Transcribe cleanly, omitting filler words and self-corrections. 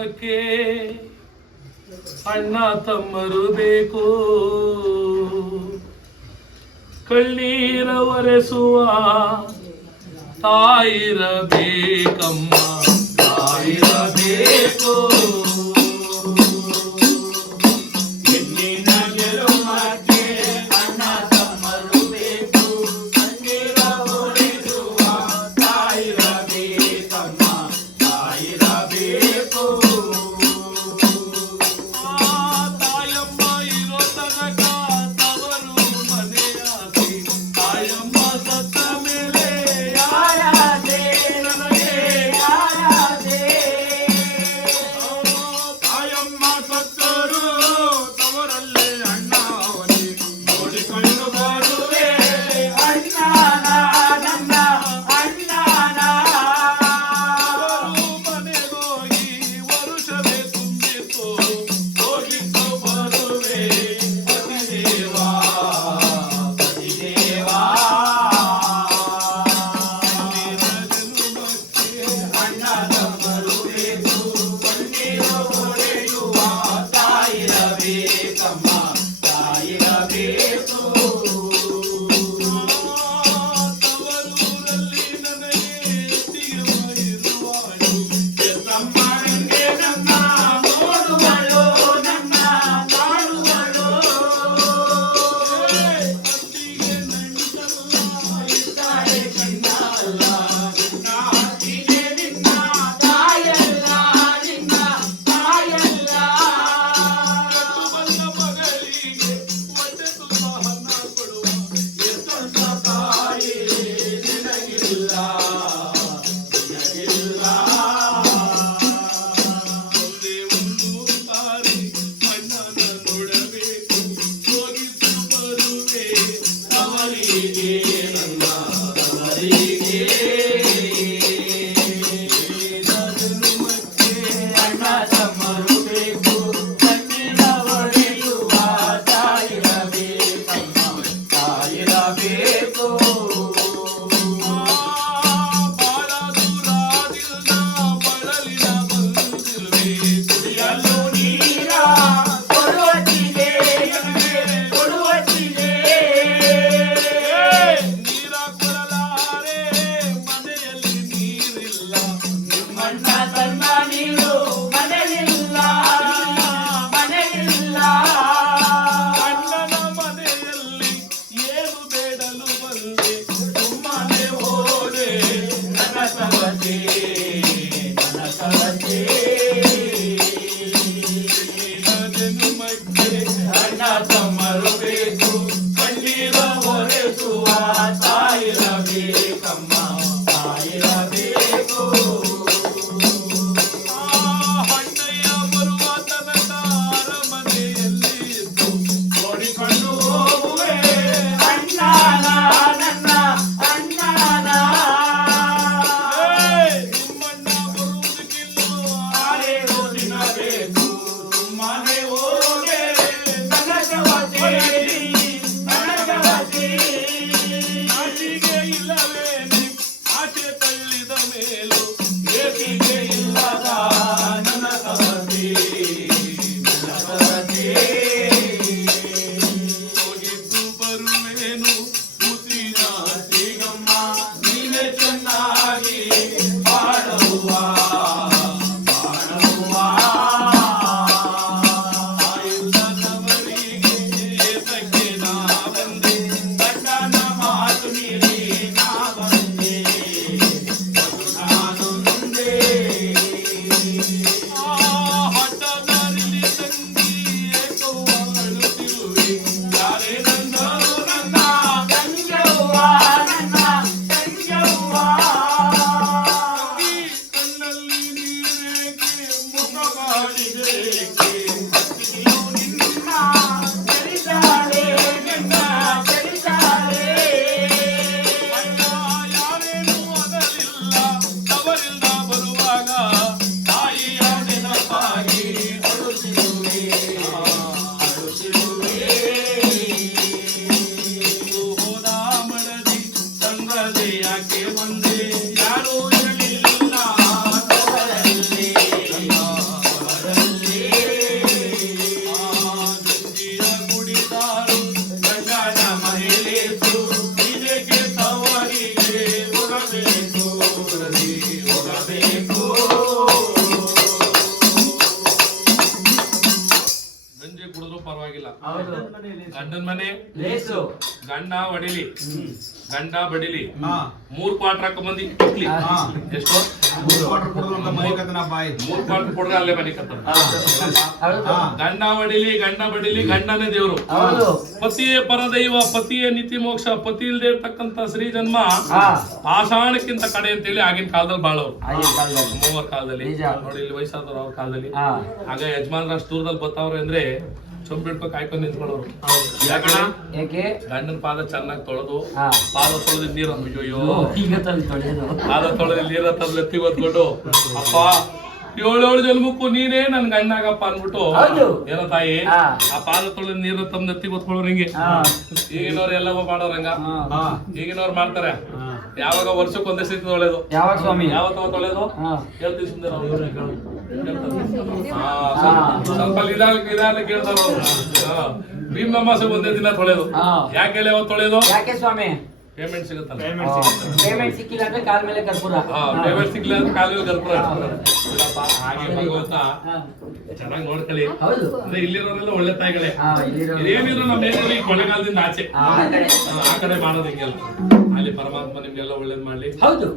ಜನ್ಮಕ್ಕೆ ಅಣ್ಣ ತಮ್ಮರು ಬೇಕು, ಕಣ್ಣೀರ ಒರೆಸುವ ತಾಯಿರಬೇಕಮ್ಮ, ತಾಯಿರಬೇಕು. ಗಂಜಿ ಕುಡಿದ್ರು ಪರವಾಗಿಲ್ಲ, ಹೌದು. ಗಂಡನ ಮನೆ ಲೇಸು. ಗಂಡ ಹೊಡಿಲಿ ಗಂಡ ಬಡಿಲಿ ಹಾ 3 ಕ್ವಾರ್ಟರ್ ಹಾಕೊಂಬಂದಿ ಇಕ್ಲಿ. ಹಾ. ಎಷ್ಟು 3 ಕ್ವಾರ್ಟರ್ ಕೊಡೋದು ಅಂತ ಮನೆ ಕತ್ತನ ಬಾಯಿ 3 ಕ್ವಾರ್ಟರ್ ಕೊಡ್ರೆ ಅಲ್ಲೇ ಮನೆ ಕತ್ತ. ಹೌದು. ಹಾ. ಗಂಡ ಹೊಡಿಲಿ ಗಂಡ ಬಡಿಲಿ ಗಂಡನೇ ದೇವ್ರು. ಹೌದು. ಪತಿಯೇ ಪರದೈವ ಪತಿಯೇ ನೀತಿ ಮೋಕ್ಷ ಪತಿ ಇಲ್ದೇ ಇರ್ತಕ್ಕಂತ ಶ್ರೀ ಜನ್ಮ ಹಾ. ಪಾಷಾಣಕ್ಕಿಂತ ಕಡೆ ಅಂತೇಳಿ ಆಗಿನ ಕಾಲದಲ್ಲಿ ಬಾಳೋರು. ಆಗಿನ ಕಾಲದಲ್ಲಿ. ನಮ್ಮವ್ರ ಕಾಲದಲ್ಲಿ ನಿಜ. ನೋಡಿ, ಇಲ್ಲಿ ವಯಸ್ಸಾದವ್ರು ಅವ್ರ ಕಾಲದಲ್ಲಿ ಹಾ. ಆಗ ಯಜಮಾನ್ರ ಅಷ್ಟು ದೂರದಲ್ಲಿ ಬರ್ತಾವ್ರೆ ಅಂದ್ರೆ ಚೊಂಬ್ ಹಿಡ್ಕೊ ಕಾಯ್ಕೊಂಡು ನಿಂತ್ಕೊಳ್ಳೋರು. ಯಾಕಣ ಯಾಕೆ? ಗಂಡನ ಪಾದ ಚೆನ್ನಾಗಿ ತೊಳೆದು ಹಾ. ಪಾದ ತೊಳೆದು ನೀರು ಅಯ್ಯೋ ಈಗ ತಂದು ತೊಳೆಯೋದು. ಪಾದ ತೊಳೆದು ನೀರ ತಂದು ಎತ್ತಿ ಹೊತ್ಕೊಂಡು ಅಪ್ಪ 7 ಜನ್ಮಕ್ಕೂ ನೀನೇ ನನ್ ಗಂಡಾಗಪ್ಪ ಅನ್ಬಿಟ್ಟು ಹೌದು. ಏನೋ ತಾಯಿ ಹಾ. ಆ ಪಾದ ತೊಳೆದು ನೀರು ತಂದು ಎತ್ತಿ ಹೊತ್ಕೊಳ್ಳೋರು ಹಿಂಗೆ. ಹಾ. ಈಗಿನವ್ರು ಎಲ್ಲವೋ ಮಾಡೋರಂಗ. ಹಾ. ಹಾ ಈಗಿನವ್ರು ಮಾಡ್ತಾರೆ ಯಾವಾಗ ವರ್ಷಕ್ಕೆ ಒಂದೇ ಸತಿ ತೊಳೆದು. ಯಾವಾಗ ಸ್ವಾಮಿ? ಯಾವತ್ತವ ತೊಳೆದು ಹಾ. ಹೇಳ್ತೀವಿ ಸುಂದರ ಅವ್ರು. ಸ್ವಲ್ಪ ನಿಧಾನ ಕೇಳ್ತಾರ ಅವ್ರು. ಭೀಮ ಅಮಾಸೆ ಒಂದೇ ದಿನ ತೊಳೆದು. ಹಾ. ಯಾಕೆ ಹೇಳಿ ಅವತ್ತು ತೊಳೆದು? ಯಾಕೆ ಸ್ವಾಮಿ? ಪೇಮೆಂಟ್ ಸಿಗುತ್ತಲ್ಲ. ಪೇಮೆಂಟ್ ಸಿಕ್ಕಿಲ್ಲ ಅಂದ್ರೆ ಕಾಲ್ ಮೇಲೆ ಕರ್ಪೂರ. ಪೇಮೆಂಟ್ ಸಿಗ್ಲಿಲ್ಲ ಅಂದ್ರೆ ಕಾಲಲ್ಲಿ ಗರ್ಭ ಹಾಗೆ ಭಗವಂತ ಹಾ. ಚೆನ್ನಾಗಿ ನೋಡ್ಕೊಳ್ಳಿ. ಹೌದು. ಅಂದ್ರೆ ಇಲ್ಲಿರೋರೆಲ್ಲ ಒಳ್ಳೆ ತಾಯಿಗಳೇ. ಹಾ, ಇಲ್ಲಿರೋರು. ಏನಿದ್ರು ನಮ್ಮ ಏನಿದ್ರು ಈ ಕೊಳೆಗಾಲದಿಂದ ಆಚೆ ಆ ಕಡೆ. ಆ ಕಡೆ ಮಾಡೋದು ಹಿಂಗೆಲ್ಲ. ಅಲ್ಲಿ ಪರಮಾತ್ಮ ನಿಮ್ಗೆಲ್ಲ ಒಳ್ಳೇದ್ ಮಾಡ್ಲಿ. ಹೌದು.